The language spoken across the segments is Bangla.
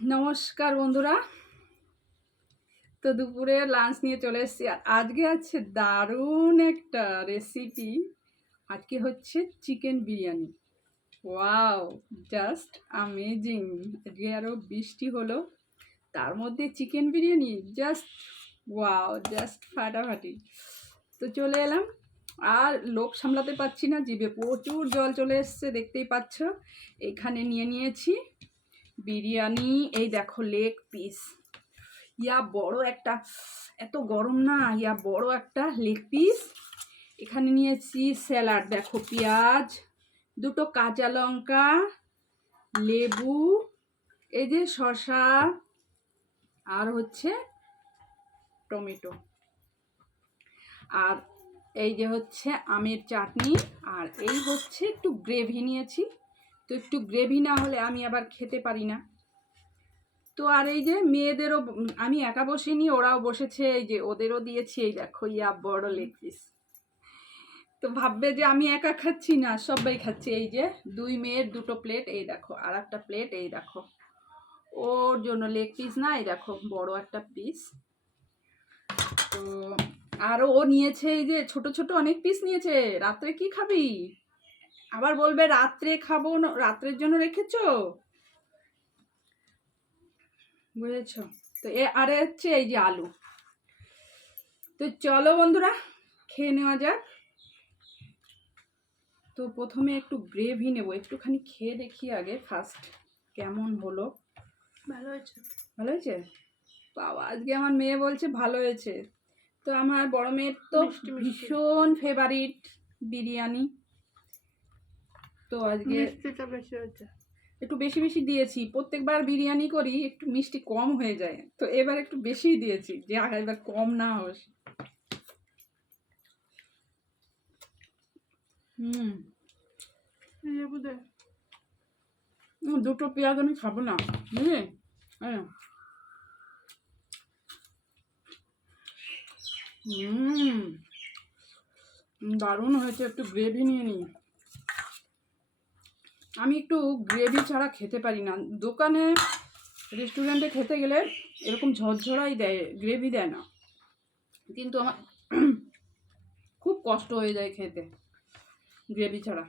নমস্কার বন্ধুরা। তো দুপুরে লাঞ্চ নিয়ে চলে এসেছি। আর আজকে আছে দারুণ একটা রেসিপি। আজকে হচ্ছে chicken biryani. Wow, just amazing. আজকে আরও বৃষ্টি হলো, তার মধ্যে chicken biryani, just wow, just ফাটাফাটি। তো চলে এলাম, আর লোক সামলাতে পারছি না, জিভে প্রচুর জল চলে এসছে, দেখতেই পাচ্ছ। এখানে নিয়ে নিয়েছি বিরিয়ানি। এই দেখো লেগ পিস, ইয়া বড় একটা, এত গরম না, ইয়া বড় একটা লেগ পিস। এখানে নিয়েছি স্যালাড, দেখো পেঁয়াজ, দুটো কাঁচা লঙ্কা, লেবু, এই যে শসা, আর হচ্ছে টমেটো, আর এই যে হচ্ছে আমের চাটনি, আর এই হচ্ছে একটু গ্রেভি নিয়েছি। তো একটু গ্রেভি না হলে আমি আবার খেতে পারি না। তো আর এই যে মেয়েদেরও, আমি একা বসিনি, ওরাও বসেছে, এই যে ওদেরও দিয়েছি। এই দেখো ইয়া বড় লেগ পিস। তো ভাববে যে আমি একা খাচ্ছি, না, সবাই খাচ্ছে। এই যে দুই মেয়ের দুটো প্লেট, এই দেখো, আর একটা প্লেট, এই দেখো ওর জন্য লেগ পিস না, এই দেখো বড় একটা পিস। তো আরও ও নিয়েছে এই যে ছোট ছোট অনেক পিস নিয়েছে। রাত্রে কি খাবি? আবার বলবে রাত্রে খাবো না, রাত্রের জন্য রেখেছো, বুঝেছ? তো আরে হচ্ছে এই যে আলু। তো চলো বন্ধুরা, খেয়ে নেওয়া যাক। তো প্রথমে একটু গ্রেভি নেব, একটুখানি খেয়ে দেখি আগে ফার্স্ট কেমন হলো। ভালো হয়েছে। ভালো হয়েছে? বাবা, আজকে আমার মেয়ে বলছে ভালো হয়েছে। তো আমার বড় মেয়ের তো মিষ্টি মিষ্টি। ভীষণ ফেভারিট বিরিয়ানি। তো আজকে মিষ্টিটা বেশি হয়েছে। একটু বেশি বেশি দিয়েছি। প্রত্যেকবার বিরিয়ানি করি একটু মিষ্টি কম হয়ে যায়, তো এবার একটু বেশিই দিয়েছি, যে এবার কম না হোস। লেবু দে। দুটো পেঁয়াজ আমি খাবো না, বুঝলি? হ্যাঁ, দারুণ হয়েছে। একটু গ্রেভি নিয়ে নিই। আমি একটু গ্রেভি ছাড়া খেতে পারি না। দোকানে রেস্টুরেন্টে খেতে গেলে এরকম ঝরঝরাই দেয়, গ্রেভি দেয় না। কিন্তু আমার খুব কষ্ট হয়ে যায় খেতে গ্রেভি ছাড়া।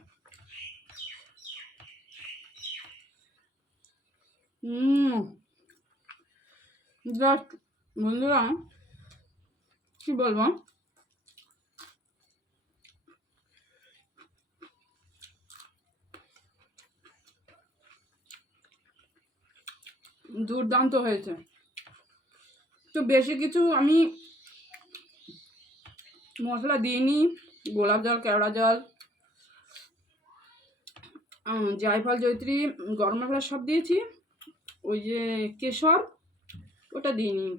জাস্ট বন্ধুরা, কি বলবো, দুর্দান্ত হয়েছে। তো বেশি কিছু আমি মশলা দিইনি। গোলাপ জল, কেওড়া জল, জায়ফল, জয়ত্রী, গরম মশলা সব দিয়েছি। ওই যে কেশর, ওটা দিইনি,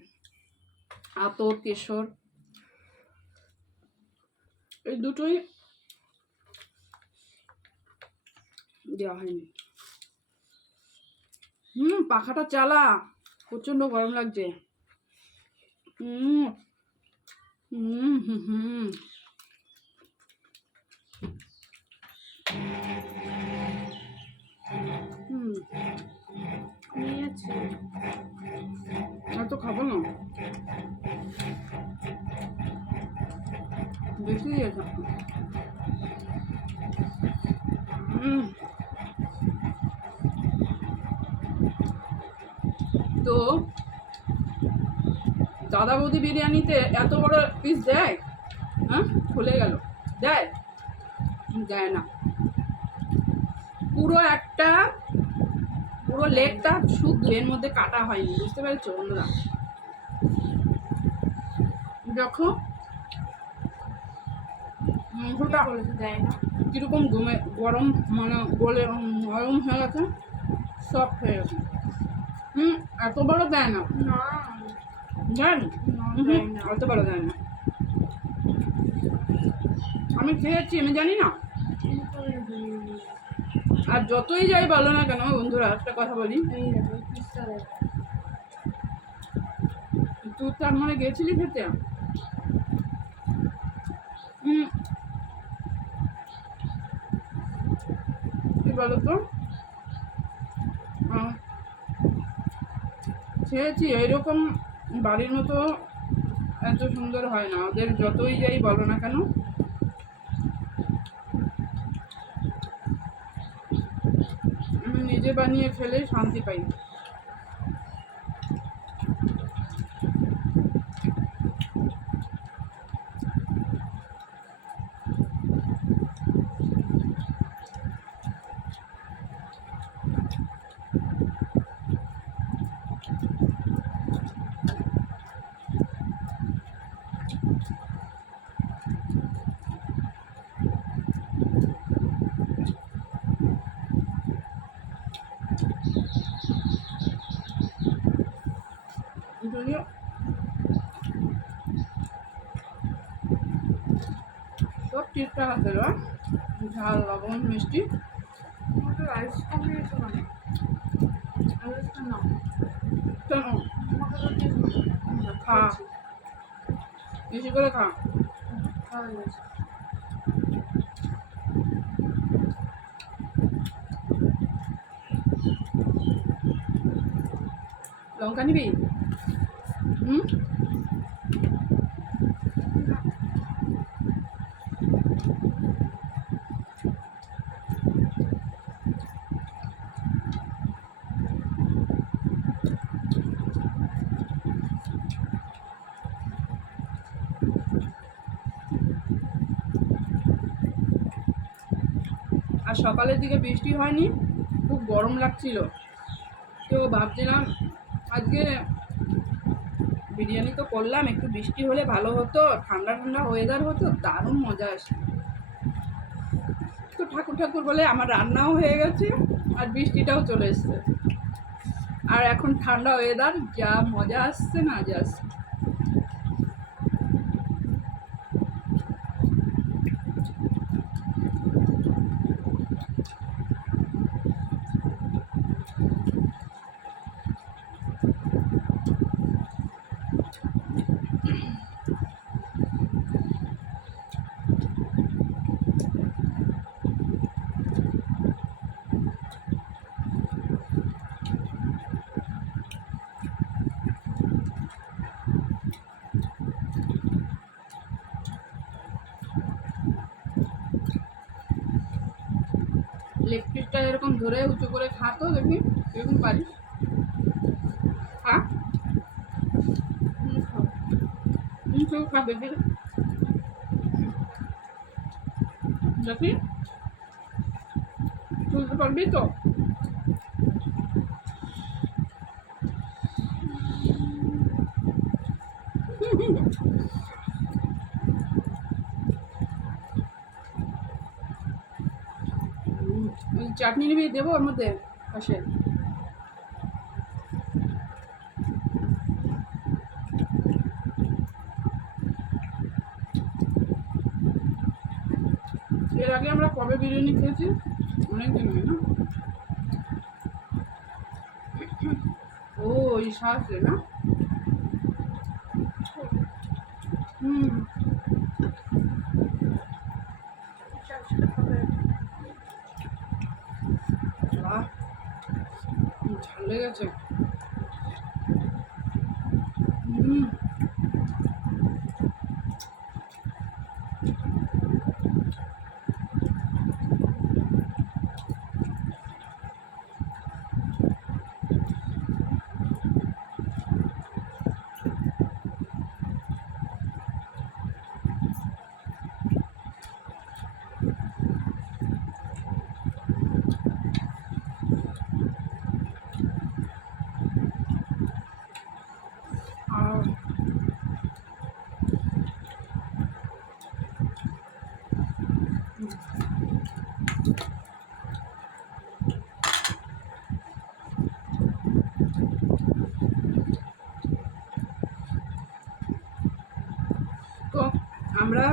আতর, কেশর, এই দুটোই দেওয়া হয়নি। পাখাটা চালা, প্রচণ্ড গরম লাগছে। হুম হুম হুম হুম নিয়েছি। আর তো খাবো না, বেশি দিয়েছে। তো দাদা বৌদি বিরিয়ানিতে এত বড় পিস দেয়? হ্যাঁ, খুলে গেল, দেয়? দেয় না। পুরো একটা, পুরো লেগটা শুদ্ধ, এর মধ্যে কাটা হয়নি, বুঝতে পেরেছো বন্ধুরা? দেখো মাংসটা দেয় না। কিরকম গরম, মানে গলে নরম হয়ে গেছে, সফট হয়ে গেছে। এত বড় দেয় না, না, দেয় না, অত বড় দেয় না। আমি খেয়েছি, আমি জানি না। আর যতই যাই বলো না কেন বন্ধুরা, একটা কথা বলি, তুই তার মানে গেছিলি খেতে? কি বলতো, খেয়েছি, এইরকম বাড়ির মতো এত সুন্দর হয় না, ওদের যতই যাই বলো না কেন। আমি নিজে বানিয়ে খেলে শান্তি পাই। যদিও সব ঠিকঠাক আছে রে, ঝাল লবণ মিষ্টি। আমাকে রাইস কম দিয়েছো মানে রাইসটা নাও। কেন? আমাকে তো দিয়েছো। খা, বেশি করে খা। খাওয়া গেছে। লঙ্কা নিবি? হুম, আর সকালের দিকে বৃষ্টি হয়নি, খুব গরম লাগছিল, তো ভাবছিলাম আজকে বিরিয়ানি তো করলাম, একটু বৃষ্টি হলে ভালো হতো, ঠান্ডা ঠান্ডা ওয়েদার হতো, দারুণ মজা আসে। তো ঠাকুর ঠাকুর বলে আমার রান্নাও হয়ে গেছে আর বৃষ্টিটাও চলে এসছে, আর এখন ঠান্ডা ওয়েদার, যা মজা আসছে না জাস্ট। লেগ পিসটা এরকম ধরে উঁচু করে খা তো দেখি, এরকম পারিস? খা, তুই খা দেখি, দেখি তুলতে পারবি তো? চাটনি নিবি, দেবো ওর মধ্যে পাশে? এর আগে আমরা কবে বিরিয়ানি খেয়েছি? অনেকদিন হয় না? ও ওই সাথে না? হুম, চারশোটা খাবে। বাহ, ঝাল লেগেছে। হুম, আর তো আমরা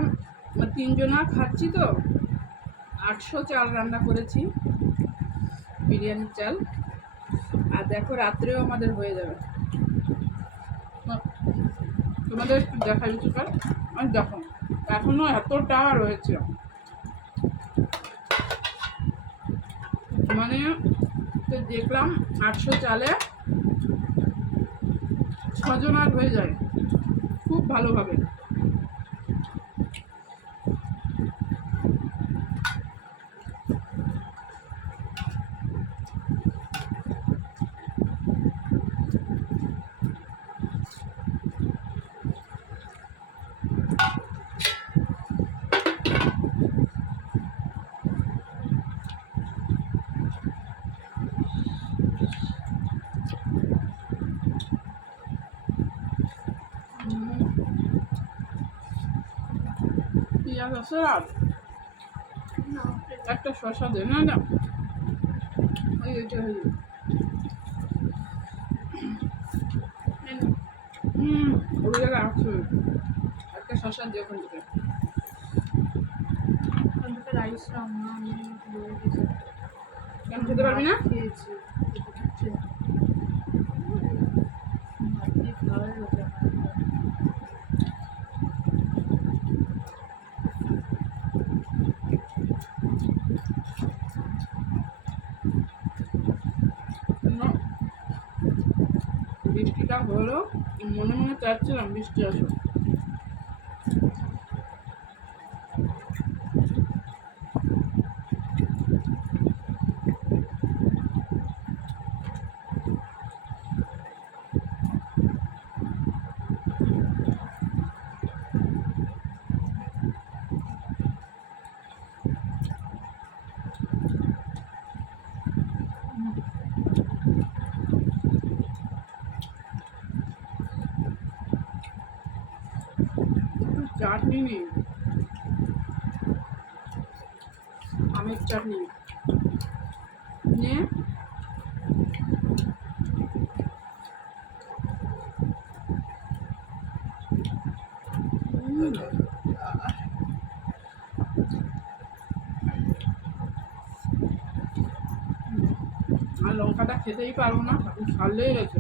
তিনজনা খাচ্ছি তো, 800 চাল রান্না করেছি, বিরিয়ানির চাল। আর দেখো রাত্রেও আমাদের হয়ে যাবে। তোমাদের একটু দেখাই চুকার, আর দেখো এখনো এতটা রয়েছে, মানে তো দেখলাম 800 চালে ছজনার হয়ে যায় খুব ভালোভাবে। পেঁয়াজ আছে আর না, একটা শসা দে না না ওই ওইটা হয়ে যাবে। ওই জায়গায় আছে একটা শসা দিয়ে ওখান থেকে ওখান থেকে রাইস রান্না আমি ভুলে গেছি। কেন খেতে পারবি না? খেয়েছি। ভাতটি খাওয়াই হতো না। না, বৃষ্টিটা হলো মনে মনে চাচ্ছিলাম বৃষ্টি আসুক। চাটনি নেই, আমের চাটনি নিয়ে আর লঙ্কাটা খেতেই পারবো না, ঝাল লেগে গেছে।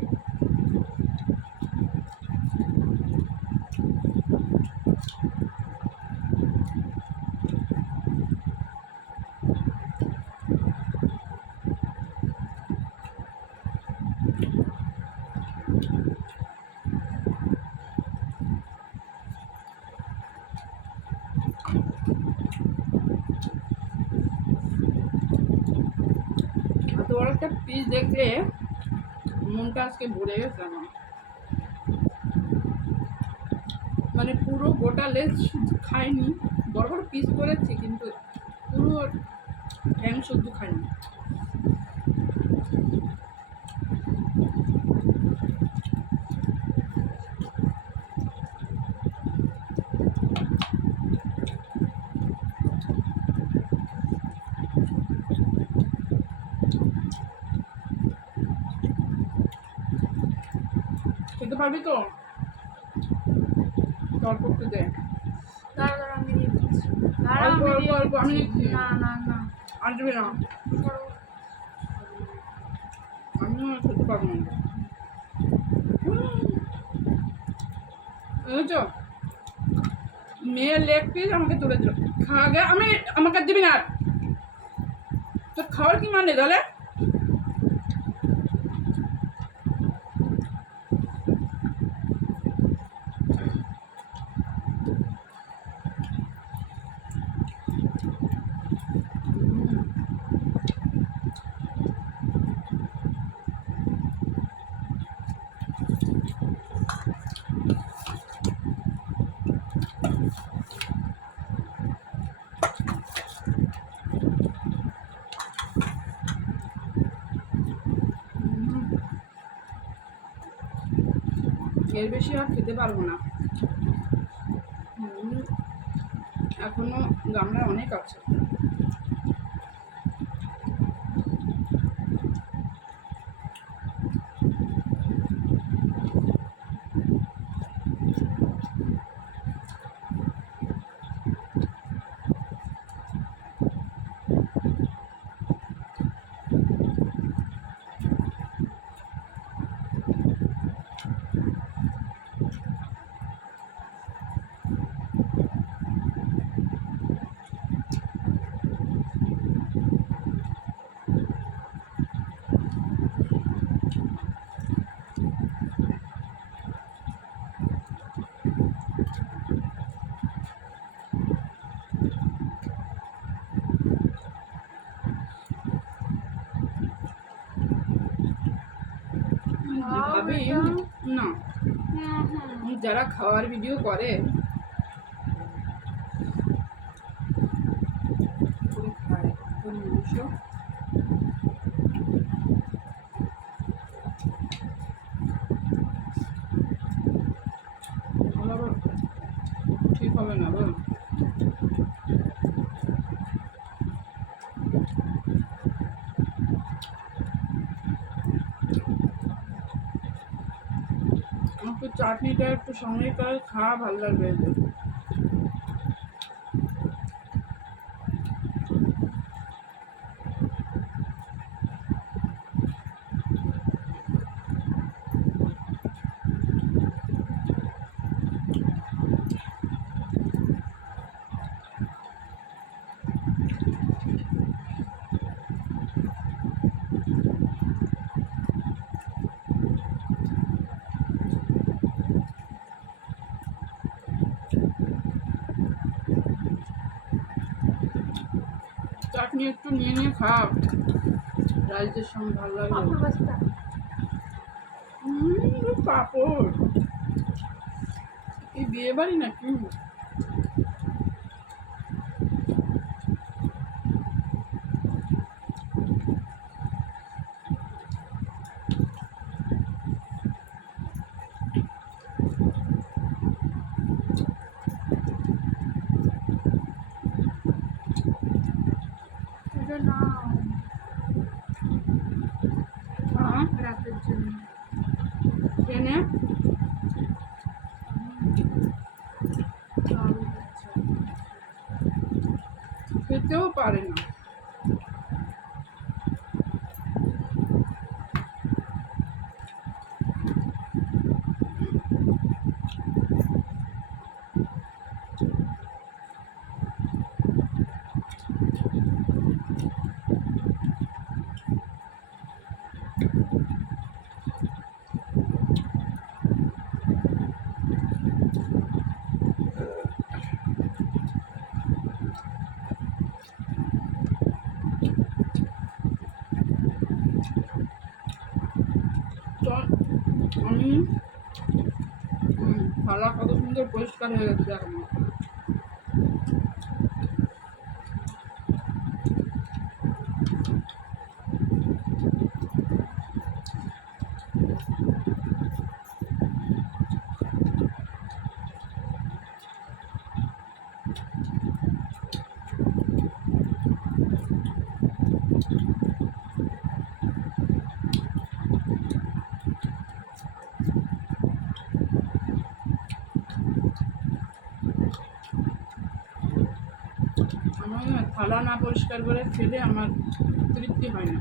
এত বড় একটা পিস দেখলে মনটা আজকে ভরে গেছে আমার। মানে পুরো গোটা লেজ খাইনি, বড় বড় পিস করেছি কিন্তু পুরো ঠ্যাং শুদ্ধ খাইনি। খেতে পারবি তো? অল্প একটু দে। দাঁড়া দাঁড়া আমি দিয়ে দিচ্ছি। দাঁড়া অল্প আমি অল্প দিয়ে অল্প আমি দিচ্ছি। নিচ্ছি। না না না আর দিবি না, সরো। আমিও খেতে পারবো না। বুঝছো, মেয়ের লেগ পিস আমাকে তুলে দিল, খাওয়া গে আমি, আমাকে আর দিবি না। তোর খাওয়ার কি মানে তাহলে? এর বেশি আর খেতে পারবো না, এখনো গামলা অনেক আছে। খাও ভাবি এটা। না, হুম। যারা খাওয়ার ভিডিও করে করে খায়, গরুর মাংস ভালো আবার ঠিক হবে না বল। আমার তো চাটনিটা একটু সঙ্গে করে খাওয়া ভালো লাগবে। চাটনি একটু নিয়ে নিয়ে খাও, রাইসের সঙ্গে ভালো লাগবে। পাপড় ভাজা। পাপড় এই বিয়ে বাড়ি নাকি? এটা নাও হ্যাঁ রাতের জন্য। এনে চাল হচ্ছে। খেতেও পারে না। তো আমি থালা কত সুন্দর পরিষ্কার হয়ে গেছে এখন। আমার না থালা না পরিষ্কার করে খেলে আমার তৃপ্তি হয় না,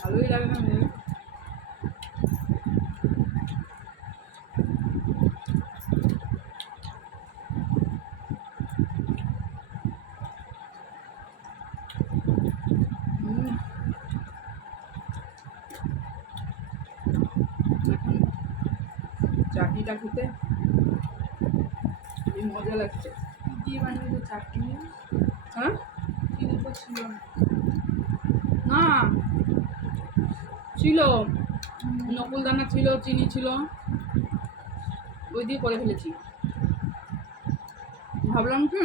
ভালোই লাগে না মেয়ে। চাটনিটা খেতে খুবই মজা লাগছে। কি দিয়ে বানিয়েছো চাটনি? হ্যাঁ চিনি তো ছিল না। না ছিল, নকুলদানা ছিল, চিনি ছিল, ওই দিয়ে করে ফেলেছি। ভাবলাম কি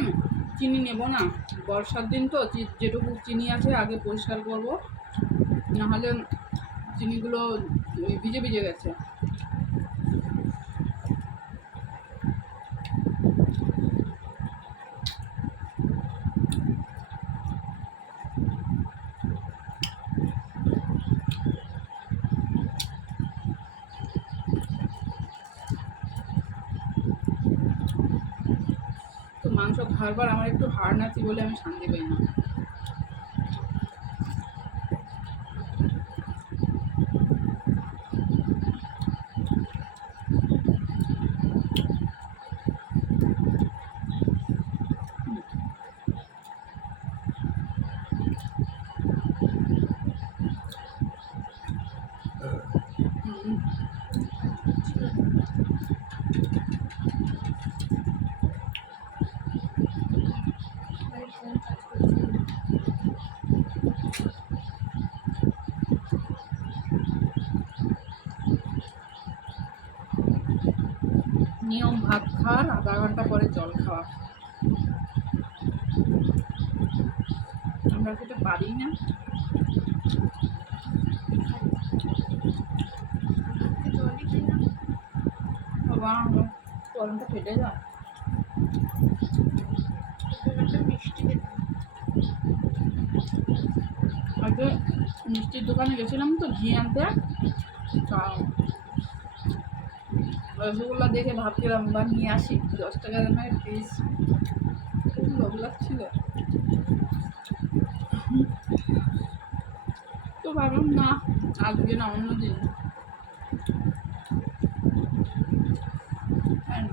চিনি নেব না, বর্ষার দিন তো যেটুকু চিনি আছে আগে পরিষ্কার করব, নাহলে চিনিগুলো ওই ভিজে ভিজে গেছে। তো মাংস খাবার আমার একটু হাড় নাতি বলে আমি শান্তি পাই না। হুম, তাই ফোন কাজ করছে। খাওয়ার আধা ঘন্টা পরে জল খাওয়া। আমরা সেটা পারি না। জলই খাই না। বাবা গরমটা ফেটে যায়। একটা মিষ্টি খেতাম। আজকে মিষ্টির দোকানে গেছিলাম তো ঘি আনতে, তা রসগোল্লা দেখে ভাবছিলাম বা নিয়ে আসি, 10 টাকা দামের পিস, খুব লোভ লাগছিল। তো ভাবলাম না, আজকে না অন্য দিন। হ্যাঁ,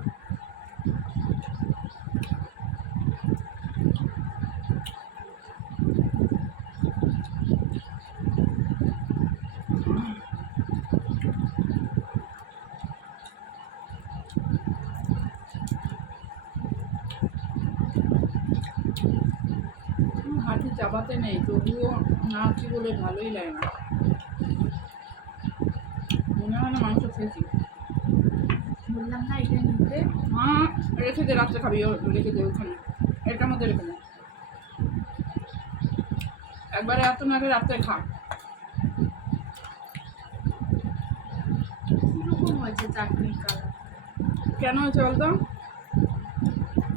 হাঁটি চাপাতে নেই, তবুও না আছি বলে ভালোই লাগে না, মনে হয় না মাংস খেয়েছি। বললাম না এটা নিতে। মা রেখে দে, রাত্রে খাবি, রেখে দে ওখানে, এটার মধ্যে রেখে দে, একবারে এত না আগে রাত্রে খা। কিরকম হয়েছে চাটনির কালার? কেন হয়েছে বলতো?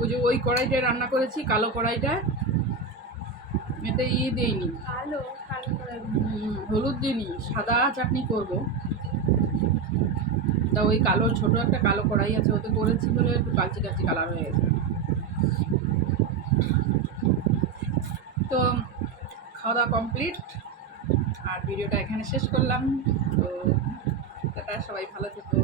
ওই যে ওই কড়াইটায় রান্না করেছি, কালো কড়াইটায়, এতে দিইনি, কালো কালো করে হলুদ দিইনি, সাদা চাটনি করব। তা ওই কালো ছোট একটা কালো কড়াই আছে, ওতে করেছি বলে একটু কালচে কালচে কালার হয়ে গেছে। তো খাওয়া দাওয়া কমপ্লিট, আর ভিডিওটা এখানে শেষ করলাম। তো টাটা, সবাই ভালো থেকো।